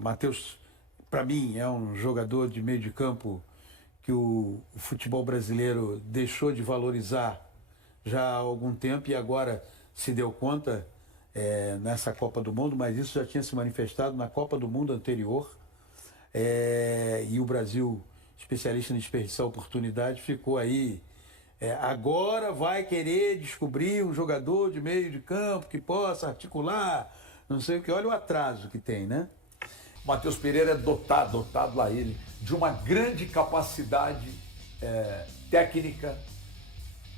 Matheus, para mim, é um jogador de meio de campo que o futebol brasileiro deixou de valorizar já há algum tempo e agora se deu conta nessa Copa do Mundo, mas isso já tinha se manifestado na Copa do Mundo anterior. E o Brasil, especialista em desperdiçar oportunidade, ficou aí. Agora vai querer descobrir um jogador de meio de campo que possa articular, não sei o que. Olha o atraso que tem, né? O Matheus Pereira é dotado lá ele, de uma grande capacidade técnica,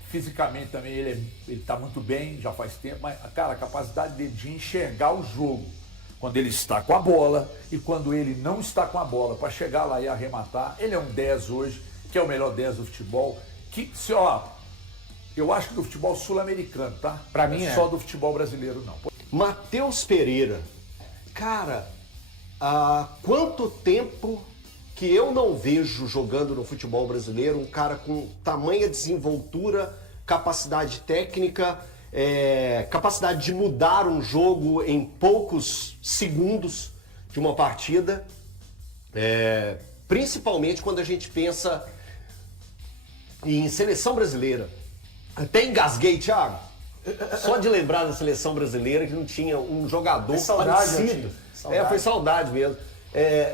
fisicamente também ele está muito bem, já faz tempo, mas, cara, a capacidade dele de enxergar o jogo, quando ele está com a bola e quando ele não está com a bola, para chegar lá e arrematar, ele é um 10 hoje, que é o melhor 10 do futebol, eu acho que do futebol sul-americano, tá? Para mim só do futebol brasileiro, não. Matheus Pereira, cara, há quanto tempo que eu não vejo jogando no futebol brasileiro um cara com tamanha desenvoltura, capacidade técnica, capacidade de mudar um jogo em poucos segundos de uma partida, principalmente quando a gente pensa em seleção brasileira. Até engasguei, Thiago. Só de lembrar da seleção brasileira que não tinha um jogador parecido. Foi saudade mesmo.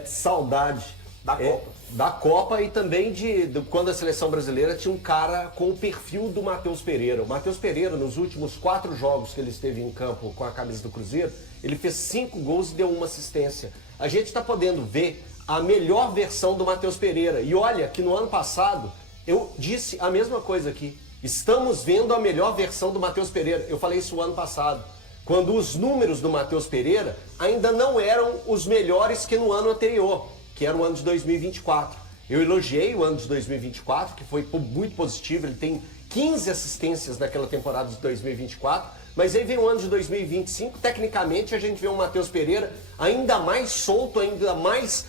Saudade. Da Copa. Da Copa e também de quando a seleção brasileira tinha um cara com o perfil do Matheus Pereira. O Matheus Pereira, nos últimos 4 jogos que ele esteve em campo com a camisa do Cruzeiro, ele fez 5 gols e deu 1 assistência. A gente está podendo ver a melhor versão do Matheus Pereira. E olha que no ano passado eu disse a mesma coisa aqui. Estamos vendo a melhor versão do Matheus Pereira. Eu falei isso o ano passado, quando os números do Matheus Pereira ainda não eram os melhores que no ano anterior, que era o ano de 2024. Eu elogiei o ano de 2024, que foi muito positivo, ele tem 15 assistências naquela temporada de 2024, mas aí vem o ano de 2025, tecnicamente a gente vê um Matheus Pereira ainda mais solto, ainda mais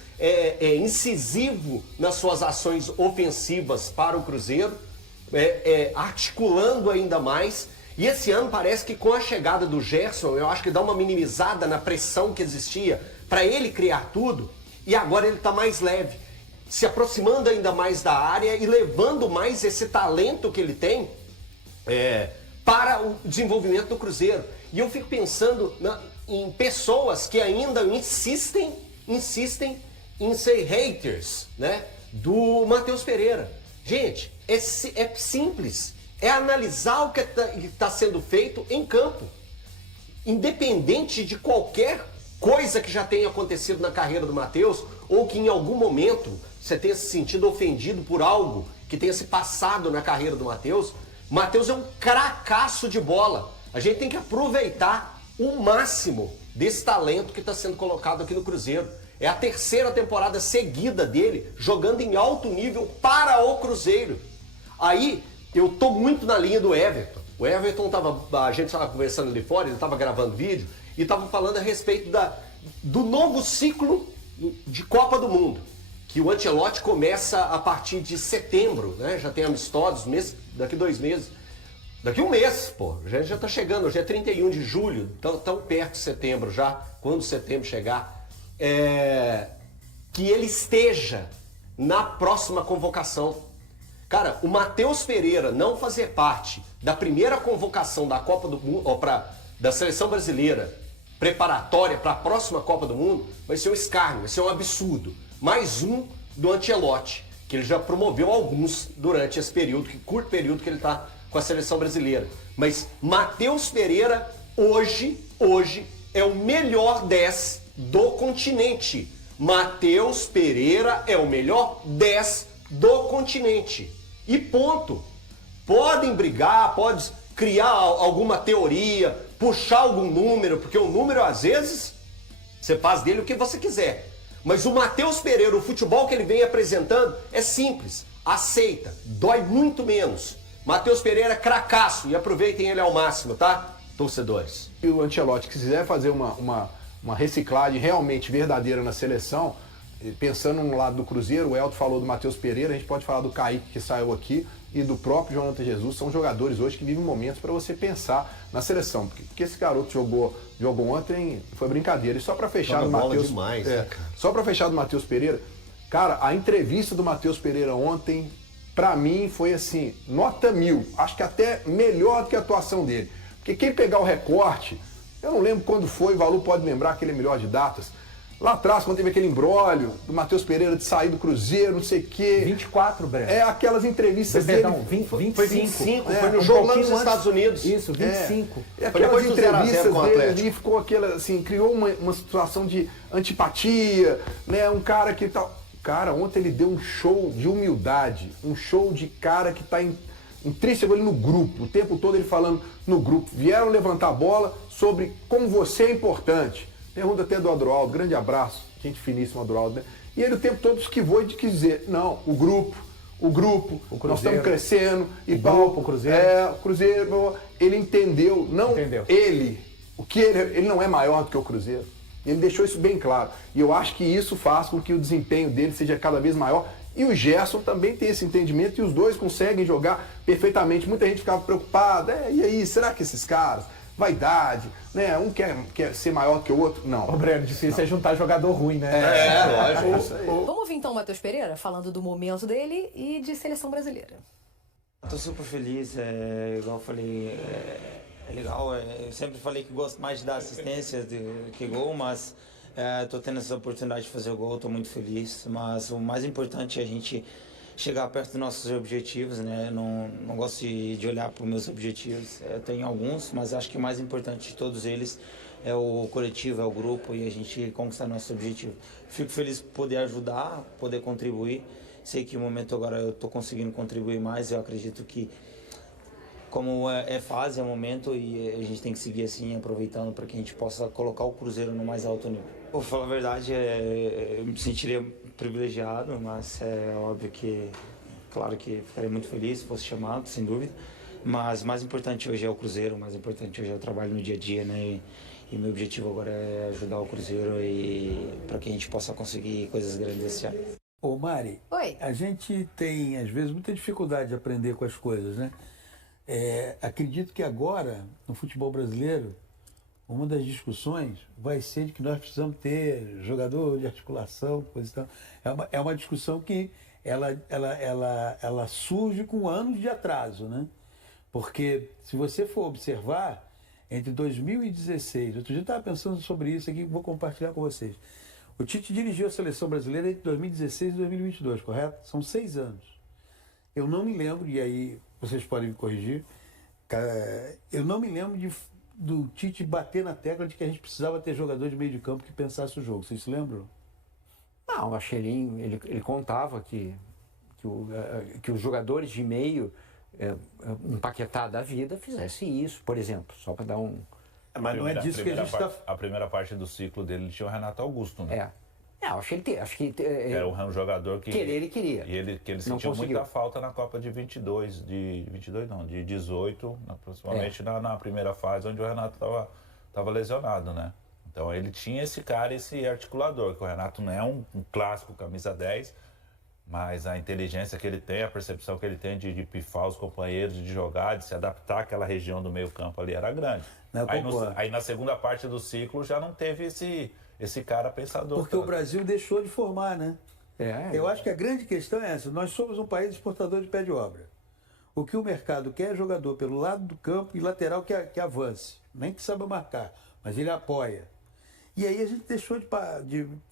incisivo nas suas ações ofensivas para o Cruzeiro, articulando ainda mais. E esse ano parece que com a chegada do Gerson, eu acho que dá uma minimizada na pressão que existia para ele criar tudo, e agora ele está mais leve, se aproximando ainda mais da área e levando mais esse talento que ele tem para o desenvolvimento do Cruzeiro. E eu fico pensando em pessoas que ainda insistem em ser haters, né, do Matheus Pereira. Gente, é simples, é analisar o que está sendo feito em campo, independente de qualquer coisa que já tenha acontecido na carreira do Matheus, ou que em algum momento você tenha se sentido ofendido por algo que tenha se passado na carreira do Matheus. Matheus é um cracaço de bola. A gente tem que aproveitar o máximo desse talento que está sendo colocado aqui no Cruzeiro. É a 3ª temporada seguida dele jogando em alto nível para o Cruzeiro. Aí eu tô muito na linha do Everton. O Everton a gente estava conversando ali fora, ele estava gravando vídeo e estava falando a respeito do novo ciclo de Copa do Mundo, que o Ancelotti começa a partir de setembro, né? Já tem amistosos, daqui 2 meses. Daqui 1 mês, pô, já está chegando, hoje é 31 de julho, tão perto de setembro já, quando setembro chegar, que ele esteja na próxima convocação. Cara, o Matheus Pereira não fazer parte da primeira convocação da Copa do Mundo, da seleção brasileira, preparatória para a próxima Copa do Mundo, vai ser um escárnio, vai ser um absurdo. Mais um do Ancelotti, que ele já promoveu alguns durante esse período, curto período que ele está com a seleção brasileira. Mas Matheus Pereira, hoje é o melhor 10 do continente. Matheus Pereira é o melhor 10 do continente. E ponto. Podem brigar, pode criar alguma teoria, puxar algum número, porque o número, às vezes, você faz dele o que você quiser. Mas o Matheus Pereira, o futebol que ele vem apresentando, é simples. Aceita. Dói muito menos. Matheus Pereira, cracaço. E aproveitem ele ao máximo, tá? Torcedores. E o Ancelotti, que quiser fazer uma reciclagem realmente verdadeira na seleção, pensando no lado do Cruzeiro, o Elton falou do Matheus Pereira, a gente pode falar do Kaique, que saiu aqui, e do próprio Jonathan Jesus. São jogadores hoje que vivem momentos para você pensar na seleção. Porque esse garoto jogou jogou ontem, foi brincadeira. E só para fechar do Joga bola Matheus, demais, né, cara? só para fechar do Matheus Pereira, cara, a entrevista do Matheus Pereira ontem, para mim foi assim, nota 1000. Acho que até melhor do que a atuação dele. Porque quem pegar o recorte, eu não lembro quando foi, o Valu pode lembrar que ele é melhor de datas. Lá atrás, quando teve aquele imbróglio do Matheus Pereira de sair do Cruzeiro, não sei o quê. 24, Breno. Aquelas entrevistas Perdão, dele. 25. Foi 25, foi no jogo lá nos Estados Unidos. Isso, 25. Aquelas depois do 0 a 0 entrevistas com o dele Atlético. ali, ficou aquela, assim, criou uma situação de antipatia, né? Um cara que tal. Cara, ontem ele deu um show de humildade, um show de cara que tá intrínseco ali no grupo, o tempo todo ele falando no grupo. Vieram levantar a bola sobre como você é importante. Pergunta até do Adroaldo, grande abraço, gente finíssima, Adroaldo, né? E ele o tempo todo esquivou e quis dizer, não, o grupo, nós estamos crescendo e o tal. grupo, o Cruzeiro. O Cruzeiro, ele entendeu, não ele, ele não é maior do que o Cruzeiro. Ele deixou isso bem claro. E eu acho que isso faz com que o desempenho dele seja cada vez maior. E o Gerson também tem esse entendimento e os dois conseguem jogar perfeitamente. Muita gente ficava preocupada, e aí, será que esses caras, vaidade, né? Um quer ser maior que o outro? Não. Ô, Breno, difícil é juntar jogador ruim, né? Lógico. Isso aí. Vamos ouvir então o Matheus Pereira falando do momento dele e de seleção brasileira. Estou super feliz, igual eu falei, é legal. Eu sempre falei que gosto mais de dar assistência do que gol, mas estou tendo essa oportunidade de fazer o gol, estou muito feliz. Mas o mais importante é a gente chegar perto dos nossos objetivos, né? Não gosto de olhar para os meus objetivos. Eu tenho alguns, mas acho que o mais importante de todos eles é o coletivo, é o grupo e a gente conquistar nosso objetivo. Fico feliz por poder ajudar, poder contribuir. Sei que no momento agora eu estou conseguindo contribuir mais. Eu acredito que, como é fase, é momento e a gente tem que seguir assim, aproveitando para que a gente possa colocar o Cruzeiro no mais alto nível. Vou falar a verdade, eu me sentiria privilegiado, mas é óbvio que, claro que ficaria muito feliz se fosse chamado, sem dúvida. Mas o mais importante hoje é o Cruzeiro, o mais importante hoje é o trabalho no dia a dia, né? E meu objetivo agora é ajudar o Cruzeiro e para que a gente possa conseguir coisas grandes esse ano. Ô Mari, Oi. a gente tem às vezes muita dificuldade de aprender com as coisas, né? Acredito que agora, no futebol brasileiro, uma das discussões vai ser de que nós precisamos ter jogador de articulação, coisa e tal. É uma discussão que ela surge com anos de atraso, né? Porque se você for observar, entre 2016, outro dia eu estava pensando sobre isso aqui, vou compartilhar com vocês. O Tite dirigiu a seleção brasileira entre 2016 e 2022, correto? São 6 anos. Eu não me lembro, e aí vocês podem me corrigir, eu não me lembro do Tite bater na tecla de que a gente precisava ter jogador de meio de campo que pensasse o jogo. Vocês se lembram? Não, acho que ele contava que os jogadores de meio, um Paquetá da vida, fizesse isso, por exemplo, só para dar um... Mas não é disso que a gente está... A primeira parte do ciclo dele tinha o Renato Augusto, né? Acho que Era um jogador que... Querer ele queria. E que ele sentiu muita falta na Copa de 22, de 18, principalmente na primeira fase, onde o Renato estava lesionado, né? Então ele tinha esse cara, esse articulador, que o Renato não é um clássico camisa 10, mas a inteligência que ele tem, a percepção que ele tem de pifar os companheiros, de jogar, de se adaptar àquela região do meio campo ali era grande. Aí na segunda parte do ciclo já não teve esse cara pensador. Porque o Brasil deixou de formar, né? Eu acho que a grande questão é essa. Nós somos um país exportador de pé de obra. O que o mercado quer é jogador pelo lado do campo e lateral que avance. Nem que saiba marcar, mas ele apoia. E aí a gente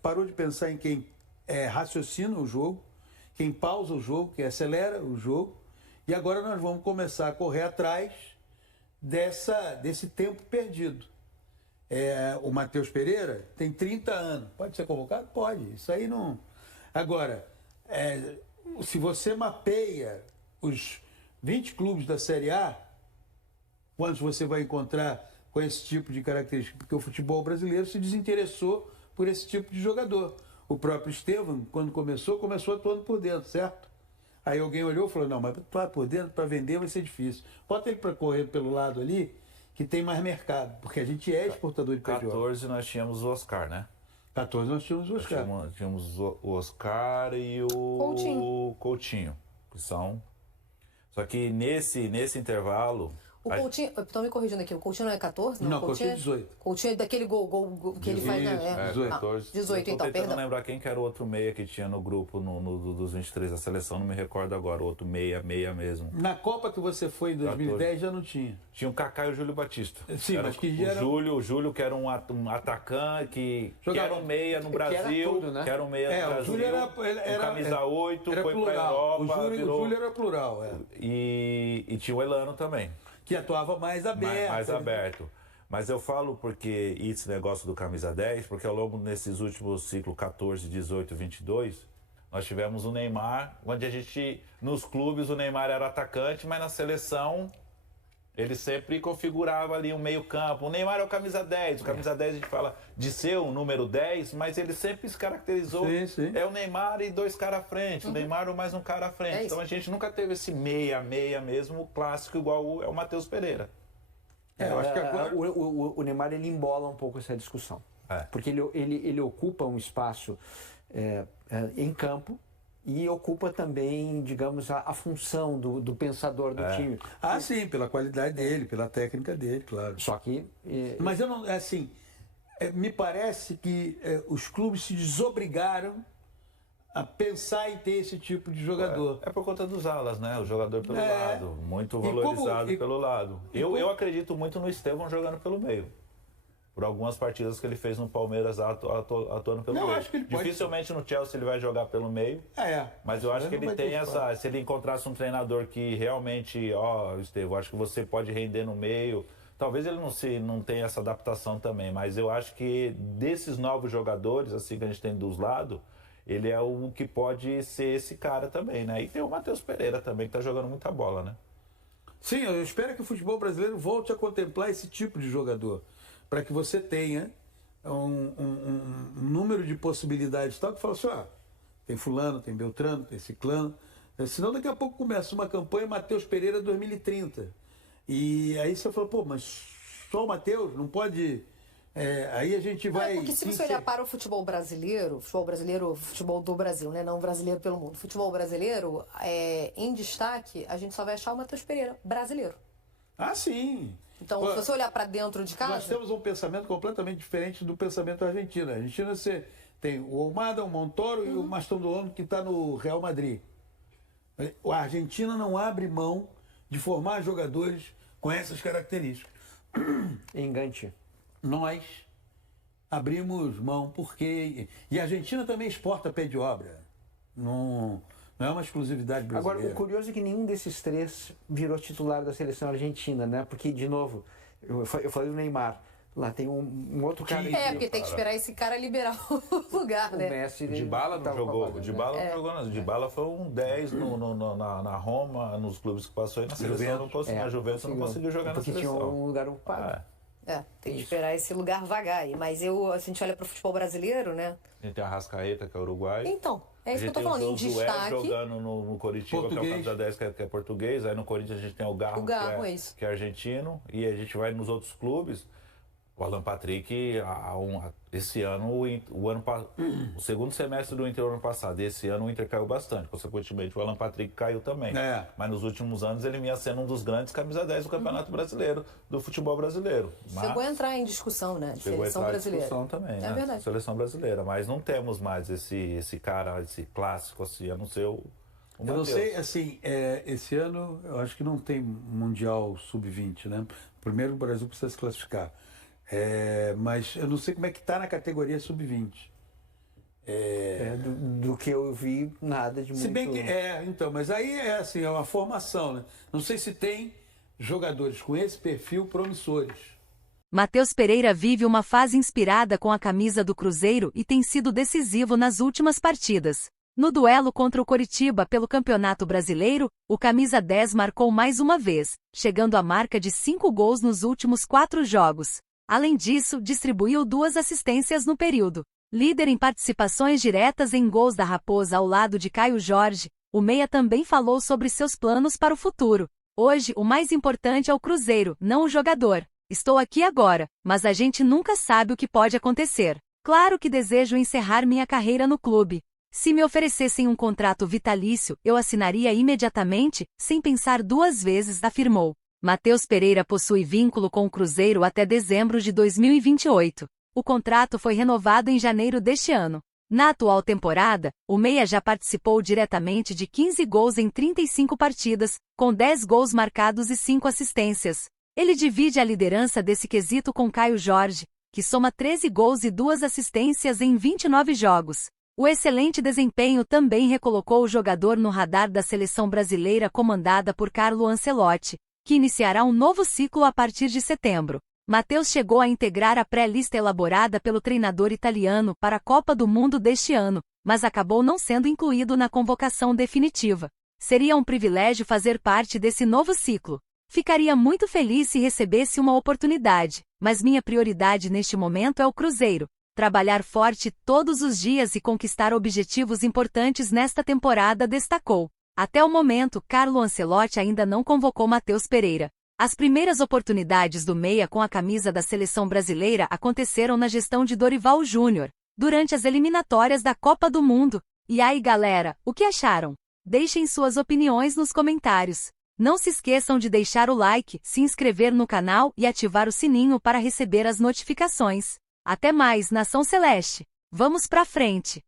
parou de pensar em quem raciocina o jogo, quem pausa o jogo, quem acelera o jogo. E agora nós vamos começar a correr atrás desse tempo perdido. O Matheus Pereira tem 30 anos. Pode ser convocado? Pode. Isso aí não... Agora, se você mapeia os 20 clubes da Série A, quantos você vai encontrar com esse tipo de característica? Porque o futebol brasileiro se desinteressou por esse tipo de jogador. O próprio Estevam, quando começou atuando por dentro, certo? Aí alguém olhou e falou, não, mas atuar por dentro para vender vai ser difícil. Bota ele para correr pelo lado ali, que tem mais mercado, porque a gente é exportador de pé de obra. 14 nós tínhamos o Oscar, né? 14 nós tínhamos o Oscar. Tínhamos o Oscar e o Coutinho, que são... Só que nesse intervalo... O Coutinho, estão me corrigindo aqui, o Coutinho não é 14? Não, Coutinho é 18. Coutinho é daquele gol que ele faz, né? 18. 18, então, Eu tô tentando perdão. lembrar quem que era o outro meia que tinha no grupo dos 23 da seleção, não me recordo agora, o outro meia mesmo. Na Copa que você foi em 2010 já não tinha. Tinha o Kaká e o Júlio Batista. Sim, mas que o era... Júlio que era um atacante, que era um meia no Brasil, tudo, né? que era um meia no o Brasil, Júlio era camisa 8, era foi pra plural. Europa, O Júlio era plural, e tinha o Elano também. que atuava mais aberto. Mais aberto. Mas eu falo porque esse negócio do camisa 10, porque ao longo desses últimos ciclos 14, 18, 22, nós tivemos o Neymar, onde a gente, nos clubes, o Neymar era atacante, mas na seleção ele sempre configurava ali um meio campo. O Neymar é o camisa 10, o camisa 10 a gente fala de ser um número 10, mas ele sempre se caracterizou. Sim. É o Neymar e dois caras à frente, o Neymar ou mais um cara à frente. Então a gente nunca teve esse meia mesmo, o clássico igual é o Matheus Pereira. Eu acho que agora... o Neymar ele embola um pouco essa discussão. Porque ele ocupa um espaço em campo e ocupa também, digamos, a função do pensador do time. Ah, sim, pela qualidade dele, pela técnica dele, claro. Só que... Mas eu não... Assim, me parece que os clubes se desobrigaram a pensar em ter esse tipo de jogador. É por conta dos alas, né? O jogador pelo lado, muito valorizado pelo lado. Eu acredito muito no Estevão jogando pelo meio. Por algumas partidas que ele fez no Palmeiras atuando pelo meio. Acho que ele Dificilmente no Chelsea ele vai jogar pelo meio. Mas eu acho que ele tem essa... Se ele encontrasse um treinador que realmente, Estevão, acho que você pode render no meio. Talvez ele não tenha essa adaptação também, mas eu acho que desses novos jogadores, assim, que a gente tem dos lados, ele é o que pode ser esse cara também, né? E tem o Matheus Pereira também, que tá jogando muita bola, né? Sim, eu espero que o futebol brasileiro volte a contemplar esse tipo de jogador, para que você tenha um número de possibilidades tal, que fala assim, tem fulano, tem Beltrano, tem ciclano, senão daqui a pouco começa uma campanha Matheus Pereira 2030. E aí você fala, mas só o Matheus, não pode... aí a gente vai... Porque se você olhar para o futebol brasileiro, futebol do Brasil, né? Não brasileiro pelo mundo. Futebol brasileiro, em destaque, a gente só vai achar o Matheus Pereira brasileiro. Ah, sim. Então, se você olhar para dentro de casa... Nós temos um pensamento completamente diferente do pensamento argentino. A Argentina você tem o Almada, o Montoro e o Maston do Olmo, que está no Real Madrid. A Argentina não abre mão de formar jogadores com essas características. Engante. Nós abrimos mão porque... E a Argentina também exporta pé de obra. Não é uma exclusividade brasileira. Agora, o curioso é que nenhum desses três virou titular da seleção argentina, né? Porque, de novo, eu falei do Neymar. Lá tem um outro cara... porque tem que esperar esse cara liberar o lugar, né? O Messi... O Dybala não jogou. O Dybala não jogou, não. O Dybala foi um 10 na Roma, nos clubes que passou aí na seleção. Não conseguiu, a Juventus não conseguiu jogar na seleção. Porque tinha um lugar ocupado. Tem que esperar esse lugar vagar aí. Mas se a gente olha para o futebol brasileiro, né? A gente tem a Rascaeta, que é uruguai. Então, é isso que eu tô falando, em destaque. Jogando no Coritiba, que é o camisa 10, que é português. Aí no Corinthians a gente tem o Garro, que é argentino. E a gente vai nos outros clubes. O Alan Patrick, esse ano, o segundo semestre do Inter ano passado, esse ano o Inter caiu bastante, consequentemente o Alan Patrick caiu também. Mas nos últimos anos ele vinha sendo um dos grandes camisa 10 do Campeonato Brasileiro, do futebol brasileiro. Chegou a entrar em discussão, né? Seleção brasileira. Discussão também, né? Verdade. Seleção brasileira, mas não temos mais esse cara, esse clássico, assim, a não ser o eu não sei, assim, esse ano eu acho que não tem Mundial Sub-20, né? Primeiro o Brasil precisa se classificar. Mas eu não sei como é que está na categoria sub-20. Do que eu vi, nada de muito... Se bem que então, mas aí assim, é uma formação, né? Não sei se tem jogadores com esse perfil promissores. Matheus Pereira vive uma fase inspirada com a camisa do Cruzeiro e tem sido decisivo nas últimas partidas. No duelo contra o Coritiba pelo Campeonato Brasileiro, o camisa 10 marcou mais uma vez, chegando à marca de 5 gols nos últimos 4 jogos. Além disso, distribuiu 2 assistências no período. Líder em participações diretas em gols da Raposa ao lado de Caio Jorge, o meia também falou sobre seus planos para o futuro. Hoje, o mais importante é o Cruzeiro, não o jogador. Estou aqui agora, mas a gente nunca sabe o que pode acontecer. Claro que desejo encerrar minha carreira no clube. Se me oferecessem um contrato vitalício, eu assinaria imediatamente, sem pensar 2 vezes, afirmou. Matheus Pereira possui vínculo com o Cruzeiro até dezembro de 2028. O contrato foi renovado em janeiro deste ano. Na atual temporada, o meia já participou diretamente de 15 gols em 35 partidas, com 10 gols marcados e 5 assistências. Ele divide a liderança desse quesito com Caio Jorge, que soma 13 gols e 2 assistências em 29 jogos. O excelente desempenho também recolocou o jogador no radar da seleção brasileira comandada por Carlo Ancelotti, que iniciará um novo ciclo a partir de setembro. Matheus chegou a integrar a pré-lista elaborada pelo treinador italiano para a Copa do Mundo deste ano, mas acabou não sendo incluído na convocação definitiva. Seria um privilégio fazer parte desse novo ciclo. Ficaria muito feliz se recebesse uma oportunidade, mas minha prioridade neste momento é o Cruzeiro. Trabalhar forte todos os dias e conquistar objetivos importantes nesta temporada, destacou. Até o momento, Carlo Ancelotti ainda não convocou Matheus Pereira. As primeiras oportunidades do meia com a camisa da seleção brasileira aconteceram na gestão de Dorival Júnior, durante as eliminatórias da Copa do Mundo. E aí, galera, o que acharam? Deixem suas opiniões nos comentários. Não se esqueçam de deixar o like, se inscrever no canal e ativar o sininho para receber as notificações. Até mais, Nação Celeste! Vamos pra frente!